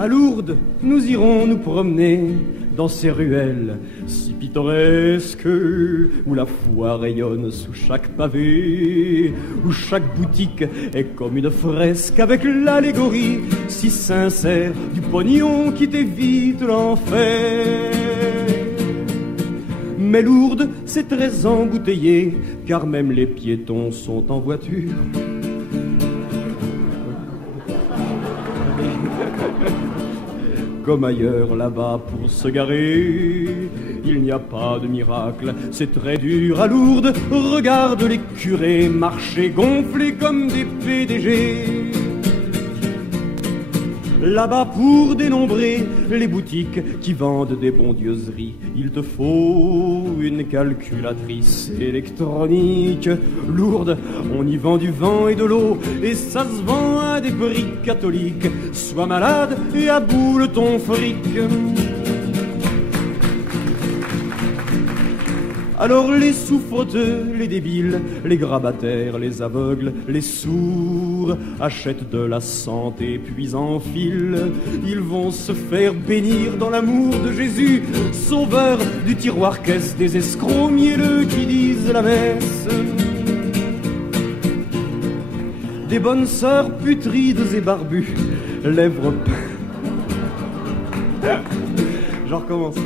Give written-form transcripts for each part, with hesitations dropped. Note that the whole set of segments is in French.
À Lourdes, nous irons nous promener dans ces ruelles si pittoresques, où la foi rayonne sous chaque pavé, où chaque boutique est comme une fresque avec l'allégorie si sincère du pognon qui t'évite l'enfer. Mais Lourdes, c'est très embouteillé, car même les piétons sont en voiture. Comme ailleurs là-bas pour se garer, il n'y a pas de miracle, c'est très dur à Lourdes. Regarde les curés marcher gonflés comme des PDG. Là-bas pour dénombrer les boutiques qui vendent des bondieuseries, il te faut une calculatrice électronique. Lourdes, on y vend du vent et de l'eau, et ça se vend à des prix catholiques. Sois malade et aboule ton fric. Alors les souffreteux, les débiles, les grabataires, les aveugles, les sourds achètent de la santé puis enfilent. Ils vont se faire bénir dans l'amour de Jésus, sauveur du tiroir caisse des escrocs mielleux qui disent la messe. Des bonnes sœurs putrides et barbues, lèvres... Je recommence.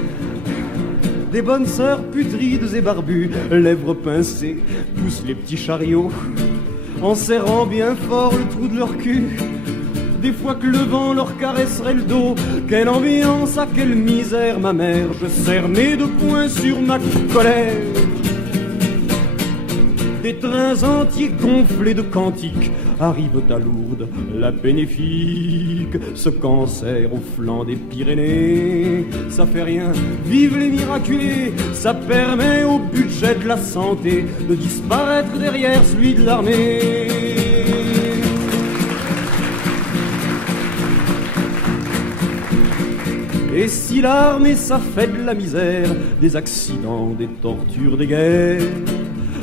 Des bonnes sœurs putrides et barbues, lèvres pincées, poussent les petits chariots, en serrant bien fort le trou de leur cul. Des fois que le vent leur caresserait le dos, quelle ambiance, à quelle misère, ma mère, je serre mes deux poings sur ma colère. Des trains entiers gonflés de cantiques arrivent à Lourdes, la bénéfique. Ce cancer au flanc des Pyrénées, ça fait rien, vive les miraculés. Ça permet au budget de la santé de disparaître derrière celui de l'armée. Et si l'armée ça fait de la misère, des accidents, des tortures, des guerres,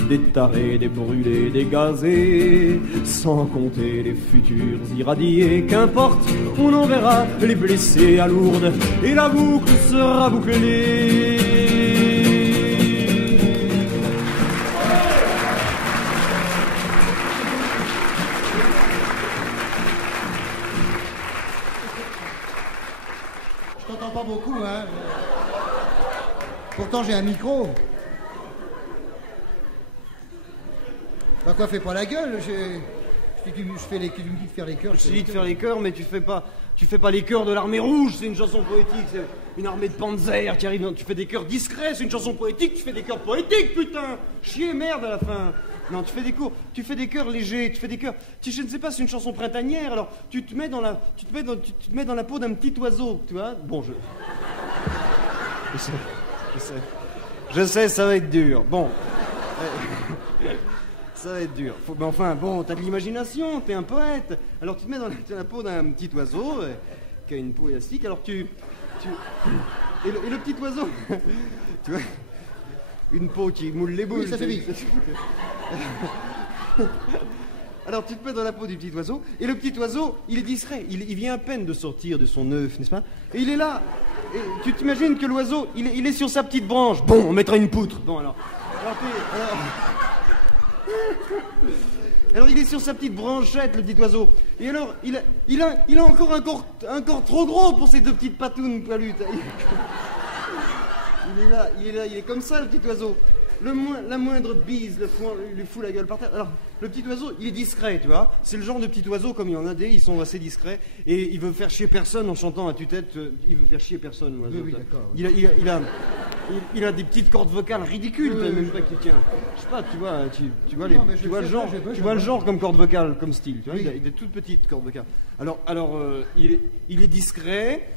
des tarés, des brûlés, des gazés, sans compter les futurs irradiés, qu'importe, on enverra les blessés à Lourdes et la boucle sera bouclée. Je t'entends pas beaucoup, hein. Pourtant j'ai un micro. Bah quoi, fais pas la gueule, tu me dis de faire les chœurs. Je te dis de faire les chœurs, mais tu fais pas les chœurs de l'armée rouge, c'est une chanson poétique, c'est une armée de panzers qui arrive, tu fais des chœurs discrets, c'est une chanson poétique, tu fais des chœurs poétiques, putain. Chier, merde à la fin. Non, tu fais des chœurs légers, tu fais des chœurs, je ne sais pas, c'est une chanson printanière, alors tu te mets dans la peau d'un petit oiseau, tu vois. Bon, je sais, ça va être dur, bon. Ça va être dur. Mais enfin, bon, t'as de l'imagination, t'es un poète. Alors tu te mets dans la peau d'un petit oiseau qui a une peau élastique. Alors et le petit oiseau, tu vois, une peau qui moule les boules. Oui, ça fait vite. Alors tu te mets dans la peau du petit oiseau, et le petit oiseau, il est discret. Il vient à peine de sortir de son œuf, n'est-ce pas? Et il est là. Et tu t'imagines que l'oiseau, il est sur sa petite branche. Bon, on mettra une poutre. Bon, alors il est sur sa petite branchette, le petit oiseau. Et alors, il a encore un corps trop gros pour ces deux petites patounes poilues. Il est comme ça, le petit oiseau. La moindre bise lui fout la gueule par terre. Alors, le petit oiseau, il est discret, tu vois. C'est le genre de petit oiseau, comme il y en a des, ils sont assez discrets. Et il veut faire chier personne en chantant à tue-tête. Il veut faire chier personne, l'oiseau. Oui, d'accord. Il a des petites cordes vocales ridicules, même pas qu'il tient. Je sais pas, tu vois le genre comme corde vocale, comme style. Tu vois, il a des toutes petites cordes vocales. Alors, il est discret.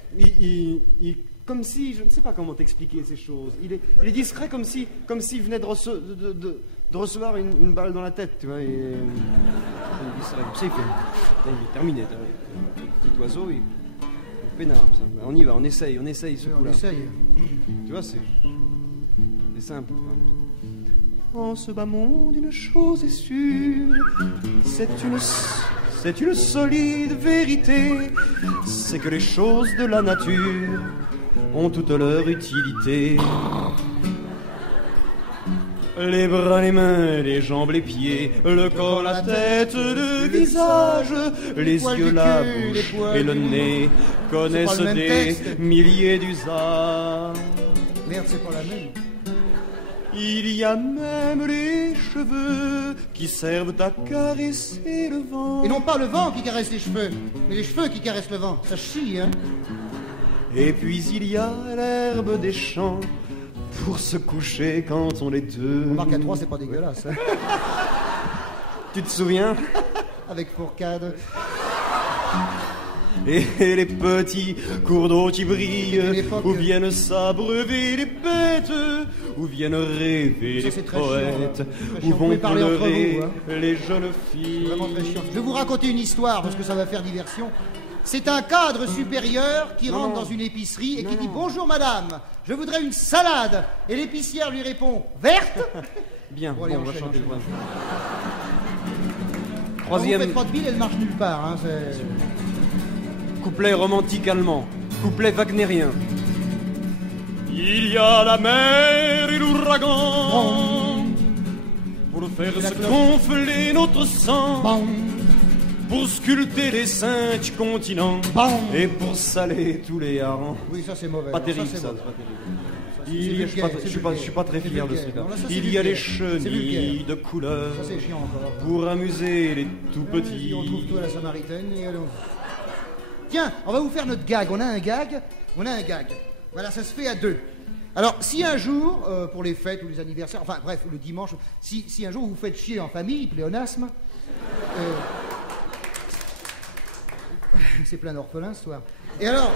Comme si, je ne sais pas comment t'expliquer ces choses. Il est discret comme s'il venait de recevoir une balle dans la tête, tu vois. Il est discret. Comme ça, il est terminé. Le petit oiseau, il est peinard. On y va, on essaye ce coup-là. On essaye. Tu vois, c'est simple. En ce bas monde, une chose est sûre, c'est c'est une solide vérité, c'est que les choses de la nature ont toute leur utilité. Les bras, les mains, les jambes, les pieds, le corps, la tête, le visage, les yeux, la bouche et le nez connaissent des milliers d'usages. Merde, c'est pas la même. Il y a même les cheveux qui servent à caresser le vent. Et non pas le vent qui caresse les cheveux, mais les cheveux qui caressent le vent. Ça chie, hein. Et puis il y a l'herbe des champs pour se coucher quand on est deux. Remarque à 3, c'est pas dégueulasse. Hein. Tu te souviens? Avec Fourcade. Et les petits cours d'eau qui brillent, où viennent s'abreuver les bêtes, où viennent rêver les poètes, où vont pleurer les jeunes filles. Vraiment très chiant. Je vais vous raconter une histoire parce que ça va faire diversion. C'est un cadre supérieur qui rentre dans une épicerie et qui dit « Bonjour madame, je voudrais une salade ». Et l'épicière lui répond « Verte ?» Bien, bon, allez, on va chanter le troisième. Troisième. Vous faites pas de ville, elle marche nulle part. Hein, couplet romantique allemand, couplet wagnérien. Il y a la mer et l'ouragan pour faire se gonfler notre sang, pour sculpter les 5 continents et pour saler tous les harengs. Oui, ça c'est mauvais. Pas terrible, ça. Je suis pas très fier de ce truc-là. Il y a les chenilles de couleur pour amuser les tout petits. On trouve tout à la Samaritaine et allons. Tiens, on va vous faire notre gag. On a un gag. Voilà, ça se fait à 2. Alors, si un jour, pour les fêtes ou les anniversaires, enfin bref, le dimanche, si un jour vous faites chier en famille, pléonasme, c'est plein d'orphelins ce soir. Et alors,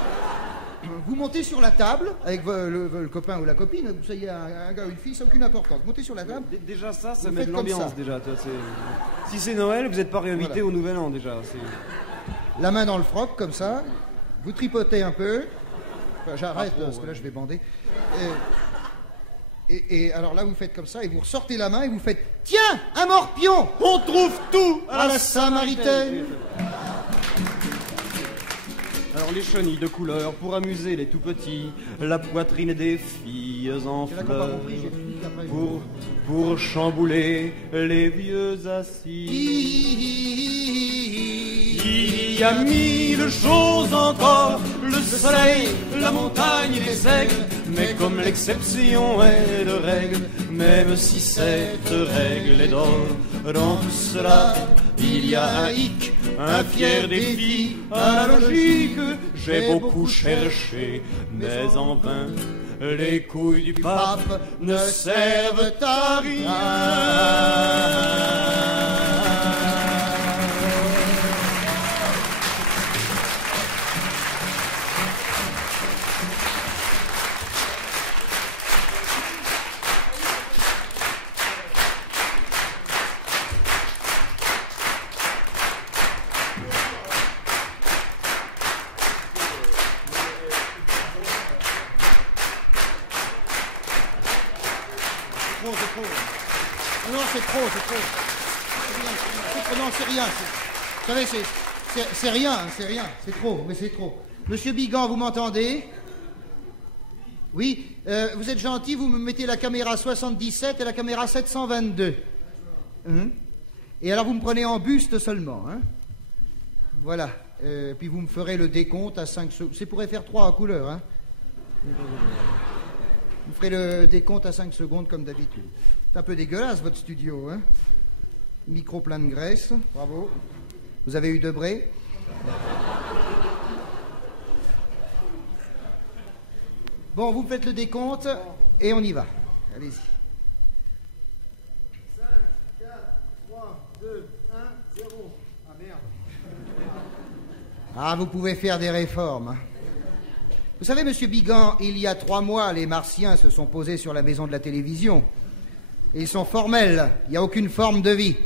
vous montez sur la table avec le copain ou la copine, vous soyez un gars ou une fille, ça n'a aucune importance. Montez sur la table. Déjà ça met de l'ambiance déjà. Si c'est Noël, vous n'êtes pas réinvité au Nouvel An déjà. La main dans le froc, comme ça. Vous tripotez un peu. Enfin, j'arrête, parce que là, je vais bander. Et alors là, vous faites comme ça, et vous ressortez la main, et vous faites « Tiens, un morpion ! On trouve tout à la Samaritaine !» Alors les chenilles de couleur pour amuser les tout petits, la poitrine des filles en fleurs, pour chambouler les vieux assis. Il y a 1000 choses encore, le soleil, la montagne et les aigles, mais comme l'exception est de règle, même si cette règle est d'or, dans tout cela, il y a un hic, un fier défi à la logique. J'ai beaucoup cherché, mais en vain, les couilles du pape ne servent à rien. Vous savez, c'est rien, c'est trop, mais c'est trop. Monsieur Bigan, vous m'entendez? Oui, vous êtes gentil, vous me mettez la caméra 77 et la caméra 722. Et alors vous me prenez en buste seulement, hein? Voilà, puis vous me ferez le décompte à 5 secondes. C'est pour faire 3 en couleur, hein? Vous ferez le décompte à 5 secondes comme d'habitude. C'est un peu dégueulasse votre studio, hein? Micro plein de graisse, bravo. Vous avez eu Debré? Bon, vous faites le décompte et on y va. Allez-y. 5, 4, 3, 2, 1, 0. Ah merde. Ah, vous pouvez faire des réformes. Vous savez, monsieur Bigan, il y a 3 mois, les Martiens se sont posés sur la maison de la télévision. Et ils sont formels, il n'y a aucune forme de vie.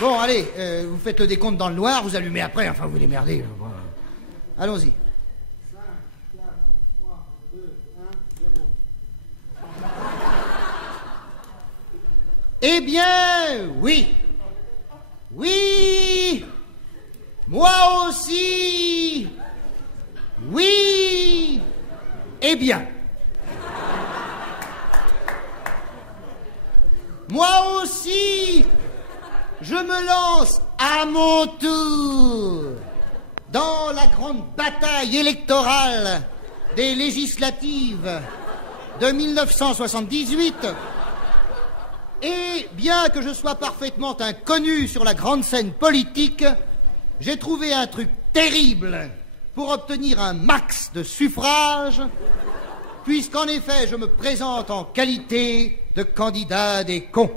Bon, allez, vous faites le décompte dans le noir, vous allumez après, enfin vous démerdez. Allons-y. 5, 4, 3, 2, 1, 0. Eh bien, oui. Oui. Moi aussi. Oui. Eh bien. Moi aussi, je me lance à mon tour dans la grande bataille électorale des législatives de 1978. Et bien que je sois parfaitement inconnu sur la grande scène politique, j'ai trouvé un truc terrible pour obtenir un max de suffrages, puisqu'en effet je me présente en qualité de candidat des cons.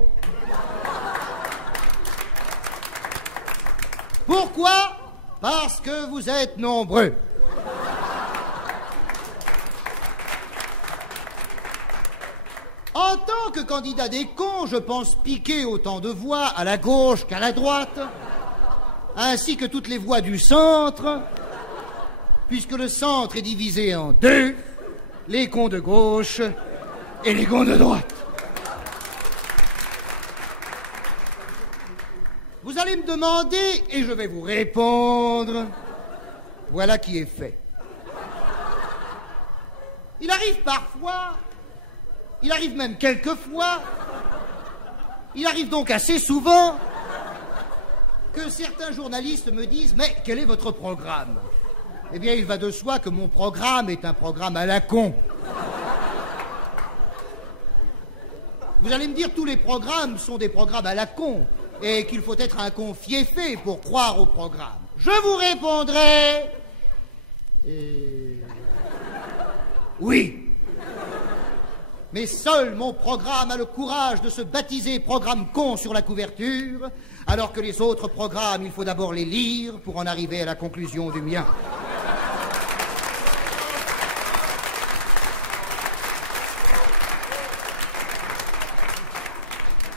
Pourquoi? Parce que vous êtes nombreux. En tant que candidat des cons, je pense piquer autant de voix à la gauche qu'à la droite, ainsi que toutes les voix du centre, puisque le centre est divisé en deux, les cons de gauche et les cons de droite. Vous allez me demander, et je vais vous répondre, voilà qui est fait. Il arrive parfois, il arrive même quelquefois, il arrive donc assez souvent, que certains journalistes me disent « Mais quel est votre programme ?» Eh bien, il va de soi que mon programme est un programme à la con. Vous allez me dire, tous les programmes sont des programmes à la con, et qu'il faut être un con fieffé pour croire au programme. Je vous répondrai... Oui. Mais seul mon programme a le courage de se baptiser programme con sur la couverture, alors que les autres programmes, il faut d'abord les lire pour en arriver à la conclusion du mien.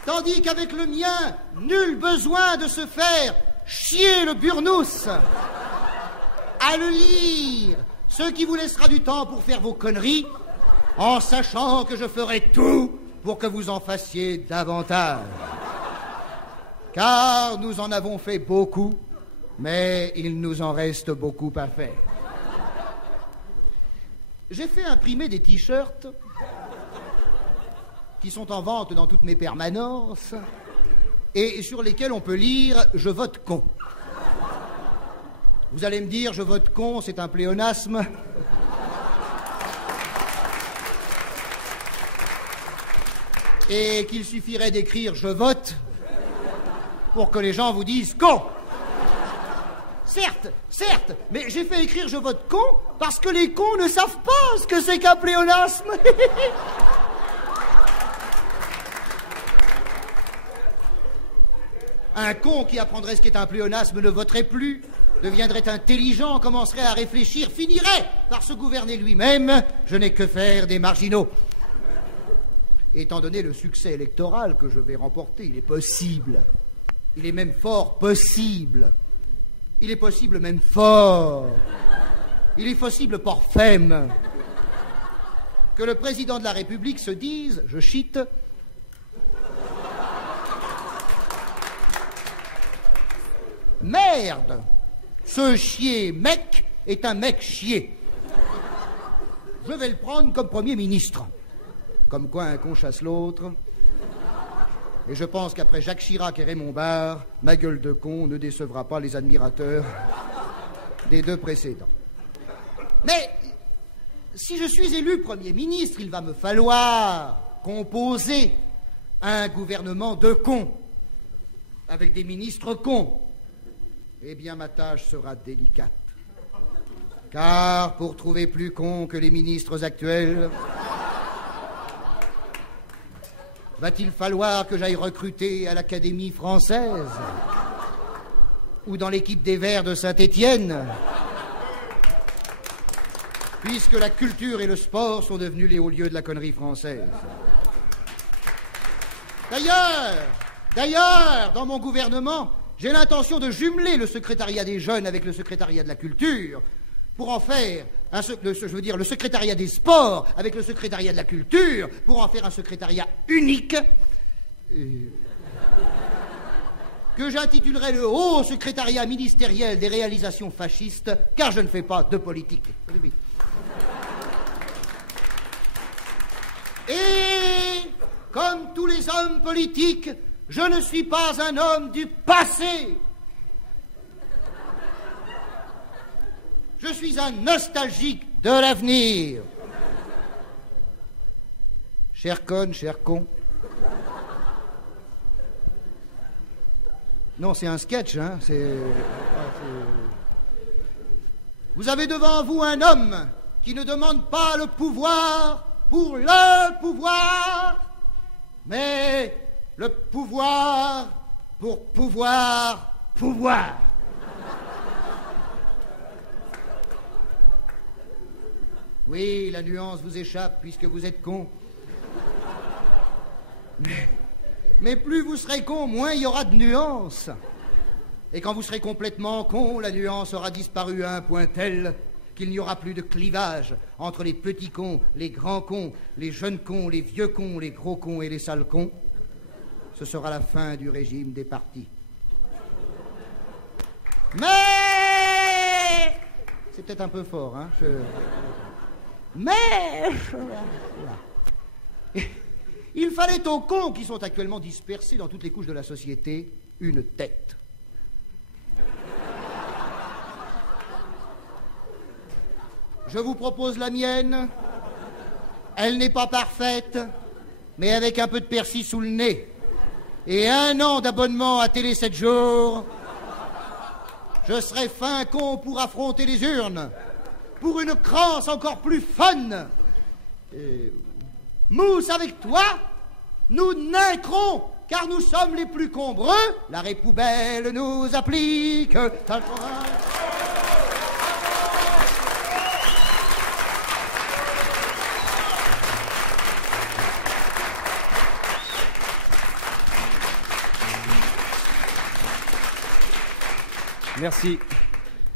Tandis qu'avec le mien, nul besoin de se faire chier le burnous à le lire, ce qui vous laissera du temps pour faire vos conneries, en sachant que je ferai tout pour que vous en fassiez davantage. Car nous en avons fait beaucoup, mais il nous en reste beaucoup à faire. J'ai fait imprimer des t-shirts qui sont en vente dans toutes mes permanences et sur lesquels on peut lire « Je vote con ». Vous allez me dire « Je vote con », c'est un pléonasme. Et qu'il suffirait d'écrire « Je vote » pour que les gens vous disent « Con ». Certes, mais j'ai fait écrire « Je vote con » parce que les cons ne savent pas ce que c'est qu'un pléonasme. Un con qui apprendrait ce qu'est un pléonasme ne voterait plus, deviendrait intelligent, commencerait à réfléchir, finirait par se gouverner lui-même. Je n'ai que faire des marginaux. Étant donné le succès électoral que je vais remporter, il est possible, il est même fort possible, il est possible même fort, il est possible por fem, que le président de la République se dise, je cite, « Merde, ce chier mec est un mec chier. Je vais le prendre comme Premier ministre. » Comme quoi un con chasse l'autre. Et je pense qu'après Jacques Chirac et Raymond Barre, ma gueule de con ne décevra pas les admirateurs des deux précédents. Mais si je suis élu Premier ministre, il va me falloir composer un gouvernement de cons, avec des ministres cons. Eh bien, ma tâche sera délicate. Car pour trouver plus cons que les ministres actuels, va-t-il falloir que j'aille recruter à l'Académie française ou dans l'équipe des Verts de Saint-Étienne, puisque la culture et le sport sont devenus les hauts lieux de la connerie française. D'ailleurs, dans mon gouvernement, j'ai l'intention de jumeler le secrétariat des jeunes avec le secrétariat de la culture pour en faire le secrétariat des sports avec le secrétariat de la culture pour en faire un secrétariat unique que j'intitulerai le Haut Secrétariat ministériel des réalisations fascistes, car je ne fais pas de politique. Et, comme tous les hommes politiques, je ne suis pas un homme du passé. Je suis un nostalgique de l'avenir. Cher conne, cher con. Non, c'est un sketch, hein. Vous avez devant vous un homme qui ne demande pas le pouvoir pour le pouvoir, mais le pouvoir pour pouvoir. Oui, la nuance vous échappe puisque vous êtes con. Mais plus vous serez con, moins il y aura de nuances. Et quand vous serez complètement con, la nuance aura disparu à un point tel qu'il n'y aura plus de clivage entre les petits cons, les grands cons, les jeunes cons, les vieux cons, les gros cons et les sales cons. Ce sera la fin du régime des partis. Mais... c'est peut-être un peu fort, hein. Mais... il fallait aux cons qui sont actuellement dispersés dans toutes les couches de la société une tête. Je vous propose la mienne. Elle n'est pas parfaite, mais avec un peu de persil sous le nez et 1 an d'abonnement à Télé 7 jours, je serai fin con pour affronter les urnes, pour une crance encore plus fun. Mousse avec toi, nous naîtrons, car nous sommes les plus combreux. La répoubelle nous applique. Merci.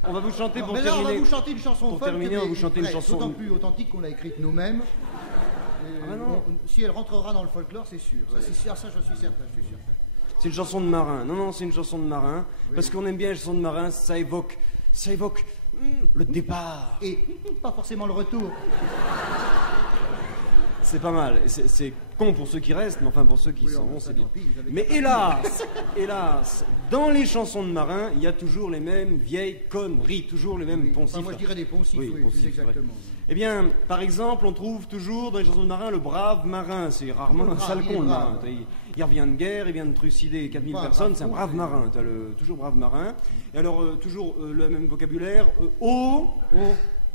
On va vous chanter pour terminer. On va vous chanter une chanson pour terminer, on va vous chanter une chanson d'autant plus authentique qu'on l'a écrite nous-mêmes. Si elle rentrera dans le folklore, c'est sûr. Ça, c'est sûr, ça, je suis certain. C'est une chanson de marin. Non, c'est une chanson de marin. Oui. Parce qu'on aime bien les chansons de marin, ça évoque le départ. Et pas forcément le retour. C'est pas mal. C'est con pour ceux qui restent, mais enfin pour ceux qui s'en vont, c'est bien. Mais hélas, dans les chansons de marins, il y a toujours les mêmes vieilles conneries, toujours les mêmes poncifs. Moi je dirais des poncifs, plus exactement. Eh bien, par exemple, on trouve toujours dans les chansons de marins le brave marin. C'est rarement un sale con, le marin. Il revient de guerre, il vient de trucider 4000 personnes, c'est un brave marin. T'as toujours brave marin. Et alors, toujours le même vocabulaire, eau,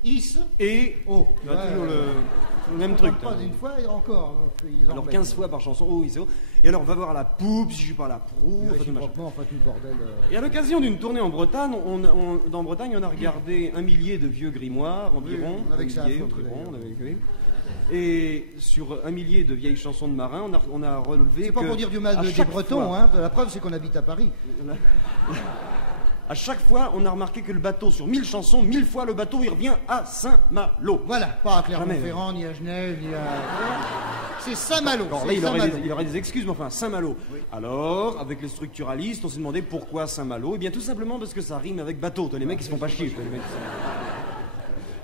is et eau. Tu vois, toujours le même truc. Pas d'une fois et encore. Alors 15 fois par chanson, oh, is, oh. Et alors, va voir la poupe, si je suis pas à la proue. Tout le bordel. Et à l'occasion d'une tournée en Bretagne, dans Bretagne, on a regardé 1 millier de vieux grimoires environ. Avec ça. Et sur 1 millier de vieilles chansons de marins, on a relevé. C'est pas pour dire du mal des Bretons, hein. La preuve, c'est qu'on habite à Paris. À chaque fois, on a remarqué que le bateau, sur 1000 chansons, 1000 fois le bateau, il revient à Saint-Malo. Voilà, pas à Clermont-Ferrand, ni à Genève, ni à... C'est Saint-Malo. Là, il aurait des excuses, mais enfin, Saint-Malo. Oui. Alors, avec les structuralistes, on s'est demandé pourquoi Saint-Malo. Eh bien, tout simplement parce que ça rime avec bateau. Les mecs, ils se font pas chier.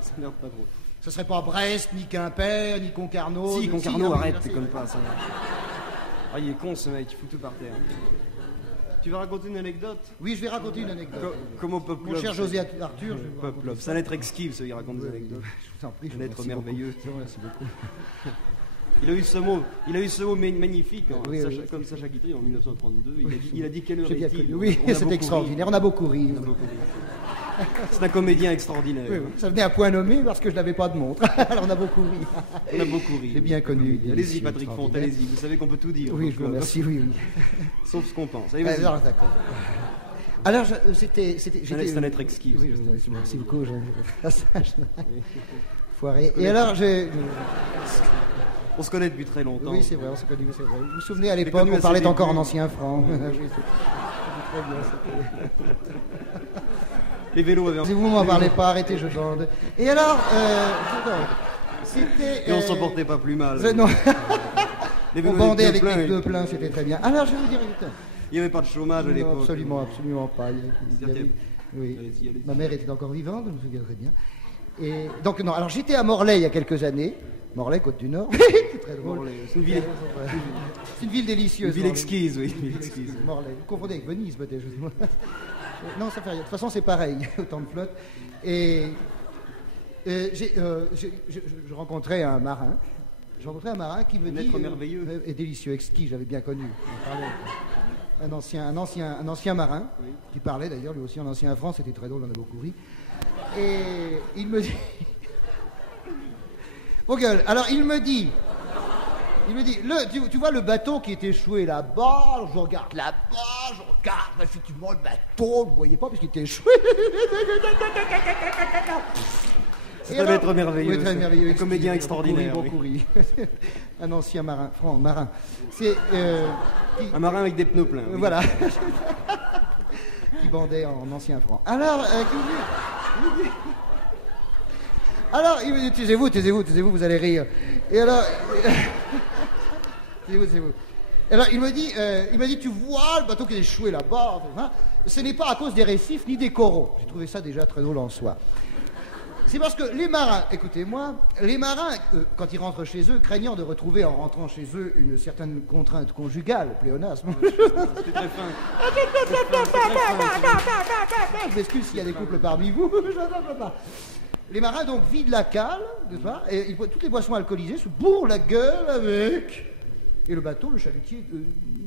Ça merde pas trop. Ce serait pas Brest, ni Quimper, ni Concarneau. Si, Concarneau, arrête, t'es comme pas, ça. Ah, il est con, ce mec, il fout tout par terre. Tu vas raconter une anecdote? Oui, je vais raconter une anecdote. Comme au Pop Club. Mon cher José Arthur, Pop Club. C'est un être exquis, il raconte des anecdotes. Je vous en prie. Un être merveilleux. Merci beaucoup. Il a eu ce mot magnifique, comme Sacha Guitry en 1932. Il a dit quelle heure est-il? Oui, c'est extraordinaire. On a beaucoup ri. C'est un comédien extraordinaire. Oui. Ça venait à point nommé parce que je n'avais pas de montre. Alors on a beaucoup ri. J'ai bien connu. Allez-y, Patrick Font, allez-y. Vous savez qu'on peut tout dire. Oui, je vous remercie, oui. Sauf ce qu'on pense. Allez, d'accord. Alors, c'était... C'est un être exquis. Oui, merci beaucoup. Foiré. Et alors, on se connaît depuis très longtemps. Oui, c'est vrai, on se connaît, c'est vrai. Vous vous souvenez, à l'époque, on parlait encore en ancien franc. Oui, très bien, les vélos avaient... Si vous m'en parlez pas, arrêtez, je bande. Et alors, c'était... Et on s'en portait pas plus mal. Non. On bandait avec les pneus pleins, c'était très bien. Alors, je vais vous dire... Il n'y avait pas de chômage à l'époque. Absolument, absolument pas. Oui. Allez-y. Ma mère était encore vivante, je me souviens très bien. Et donc, non, alors j'étais à Morlaix il y a quelques années. Morlaix, Côte du Nord. C'est très drôle. C'est une ville. C'est une ville délicieuse. Une ville exquise, oui. Une ville exquise. Morlaix. Vous confondez avec Venise, peut-être. Non, ça fait rien. De toute façon, c'est pareil. Autant de flotte. Et je rencontrais un marin. J'ai rencontré un marin qui me dit... Un être merveilleux. Et délicieux, exquis, j'avais bien connu. Un ancien marin, oui. Qui parlait d'ailleurs, lui aussi en ancien France, c'était très drôle, on a beaucoup ri. Et il me dit... Vos gueules, alors il me dit, tu vois le bateau qui est échoué là-bas, je regarde là-bas, je regarde effectivement le bateau, vous ne voyez pas parce qu'il était échoué. Ça devait être merveilleux. Oui, très merveilleux. Un comédien extraordinaire. Beaucoup ri. Un ancien marin, franc, marin. C'est... Un marin avec des pneus pleins. Oui. Voilà. Qui bandait en ancien franc. Alors, il me dit, taisez-vous, vous allez rire. Et alors... taisez-vous. Alors, il me dit, tu vois le bateau qui est échoué là-bas, hein, ce n'est pas à cause des récifs ni des coraux. J'ai trouvé ça déjà très drôle en soi. C'est parce que les marins, écoutez-moi, quand ils rentrent chez eux, craignant de retrouver en rentrant chez eux une certaine contrainte conjugale, pléonasme. C'était très fin. Je m'excuse s'il y a des couples parmi vous, je ne peux pas. Les marins donc vident la cale, n'est-ce pas, et toutes les boissons alcoolisées se bourrent la gueule avec. Et le bateau, le chalutier,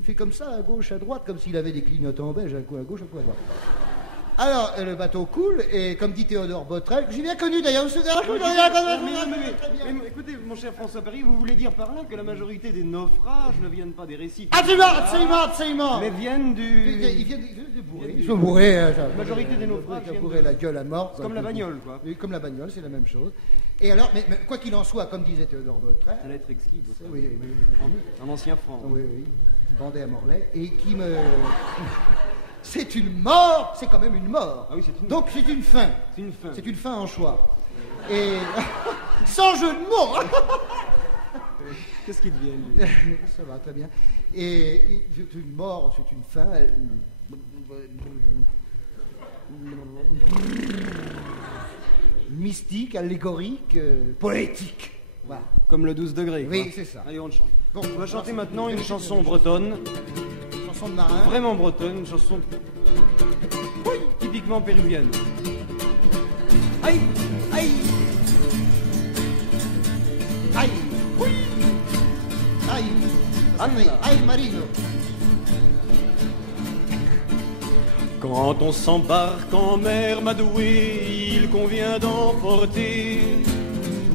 fait comme ça, à gauche, à droite, comme s'il avait des clignotants beige, un coup à gauche, un coup à droite. Alors, le bateau coule, et comme dit Théodore Botrel, que j'ai bien connu d'ailleurs, écoutez, mon cher François Paris, vous voulez dire par là que la majorité des naufrages ne viennent pas des récifs? Absolument. Mais viennent du... Ils viennent de bourrer. Ils sont bourrés. La majorité des naufrages viennent bourrer la gueule à mort. Comme la bagnole, quoi. Oui, comme la bagnole, c'est la même chose. Et alors, mais quoi qu'il en soit, comme disait Théodore Botrel... Ça allait être exquis, oui. En ancien franc. Oui, bandé à Morlaix, et qui me... C'est une mort, c'est quand même une mort. Ah oui, c'est une... Donc c'est une fin. C'est une fin. C'est une fin en choix. Et sans jeu de mots. Qu'est-ce qu'il devient, lui? Ça va, très bien. Et c'est une mort, c'est une fin. Mystique, allégorique, poétique. Voilà. Comme le 12 degrés. Oui, quoi. C'est ça. Allez, on le chante. Bon, on va chanter maintenant une chanson bretonne. Chanson de marin. Vraiment bretonne, une chanson typiquement péruvienne. Aïe, aïe, aïe, oui, aïe, aïe, Marino. Quand on s'embarque en mer Madoué, il convient d'emporter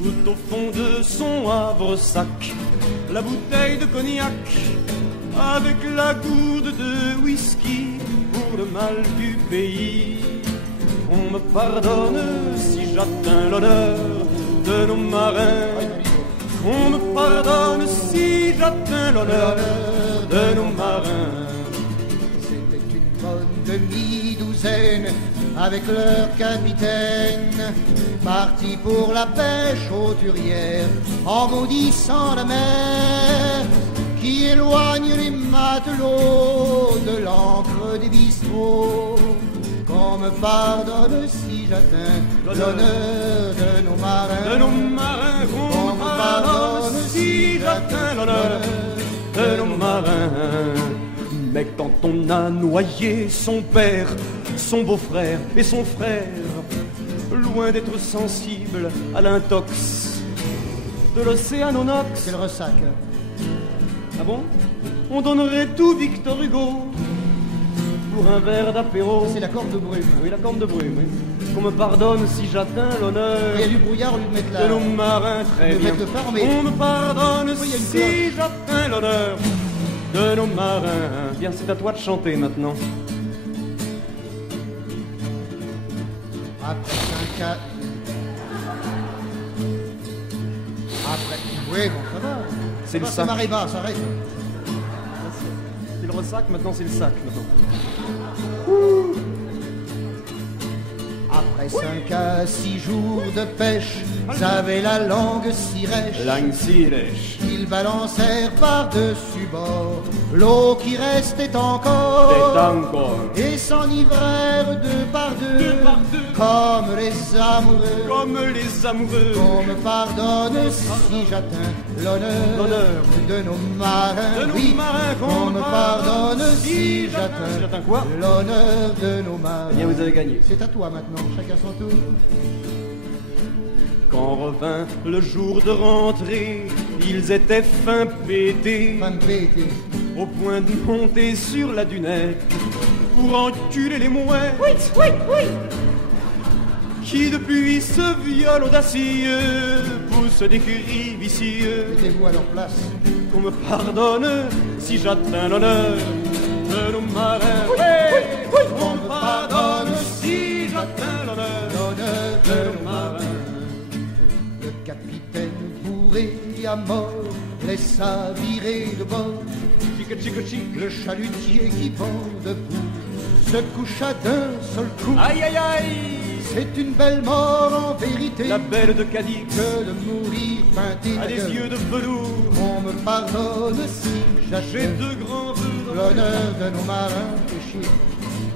tout au fond de son havre-sac la bouteille de cognac avec la gourde de whisky pour le mal du pays. On me pardonne si j'atteins l'honneur de nos marins. On me pardonne si j'atteins l'honneur de nos marins. C'était une bonne demi-douzaine avec leur capitaine, partis pour la pêche aux turières, en maudissant la mer qui éloigne les matelots de l'encre des bistrots. Qu'on me pardonne si j'atteins l'honneur de nos marins. De nos marins, qu'on me pardonne si j'atteins l'honneur de nos marins. Mais quand on a noyé son père, son beau-frère et son frère, loin d'être sensible à l'intox de l'océanonox. C'est le ressac. Ah bon? On donnerait tout Victor Hugo pour un verre d'apéro. C'est la corne de brume. Oui, la corne de brume, oui. Qu'on me pardonne si j'atteins l'honneur. Il y a du brouillard au lieu de mettre la... de nos marins, très bien. On me pardonne si j'atteins l'honneur de nos marins. Bien, c'est à toi de chanter maintenant. Après 5 ans... Après... Oui, bon, ça va. C'est le sac. C'est marée basse, arrête. C'est le ressac, maintenant c'est le sac. Maintenant. Après 5 à 6 jours de pêche, j'avais la langue si rêche, qu'ils balancèrent par-dessus bord l'eau qui restait encore, et s'enivrèrent deux par deux, comme les amoureux, qu'on me pardonne si j'atteins l'honneur de nos marins, qu'on me pardonne si j'atteins l'honneur de nos marins. Eh bien, vous avez gagné. C'est à toi maintenant, chacun son tour. Quand revint le jour de rentrée, ils étaient fin pétés, au point de monter sur la dunette pour enculer les mouettes. Qui depuis ce viol audacieux poussent des cris vicieux. Mettez-vous à leur place. Qu'on me pardonne si j'atteins l'honneur de nos marins. Qu'on me pardonne si j'atteins l'honneur de nos marins. Le capitaine bourré à mort laissa virer de bord. Le chalutier qui vend debout se coucha d'un seul coup. Aïe aïe aïe. C'est une belle mort en vérité, la belle de Cadix, que de mourir peinté à des yeux de velours. On me pardonne si j'ai de grands vœux l'honneur de nos marins péchés.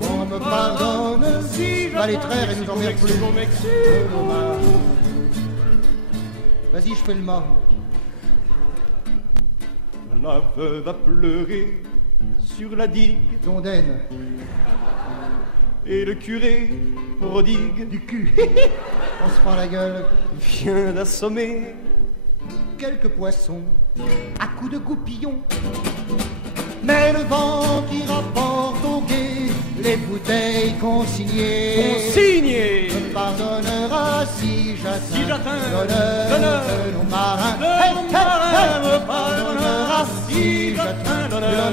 On me pardonne si va les traire et nous emmerde plus. Vas-y, je fais le mort. La veuve a pleuré sur la digue d'Ondaine. Et le curé prodigue du cul, on se prend la gueule, vient d'assommer quelques poissons à coups de goupillon. Mais le vent qui rapporte au guet les bouteilles consignées me pardonnera si j'atteins l'honneur de nos marins. Me pardonnera si j'atteins l'honneur